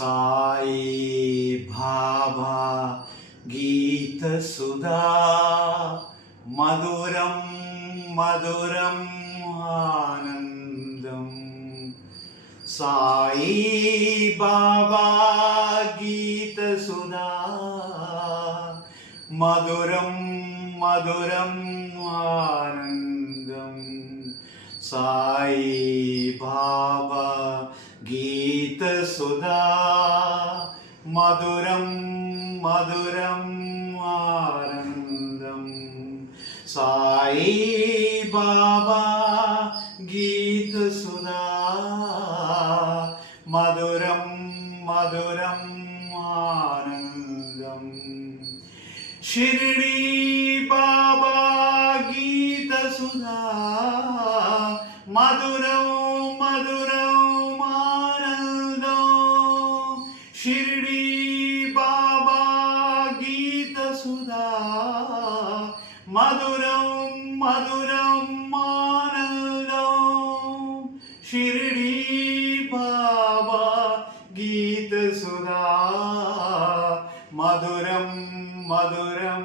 సాయి బాబా గీత సుధా మధురం మధురం ఆనందం. సాయి బాబా గీత సుధా మధురం మధురం ఆనందం. సాయి బాబా గీత సుధా మధురం మధురం ఆనందం. సాయి బాబా గీత సుధా మధురం మధురం ఆనందం. షిరిడి బాబా గీత సుధా మధురం మధురం ఆనందం. షిరిడి బాబా గీత సుధా మధురం మధురం ఆనందం. షిరిడి బాబా గీత సుధా మధురం మధురం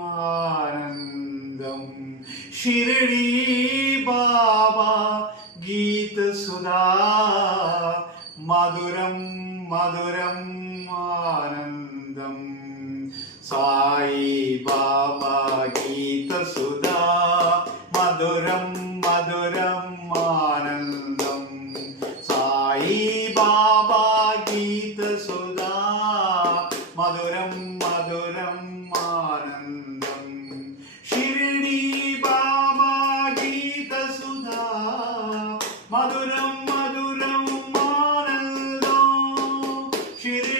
ఆనందం. షిరిడి బాబా గీత సుధా మధురం మధురం ఆనందం. సాయి బాబా గీత సుధా మధురం మధురం ఆనందం. సాయి బాబా గీత సుధా మధురం మధురం ఆనందం. షిరిడి బాబా గీత సుధా మధురం మధురం ఆనందం. షిరిడి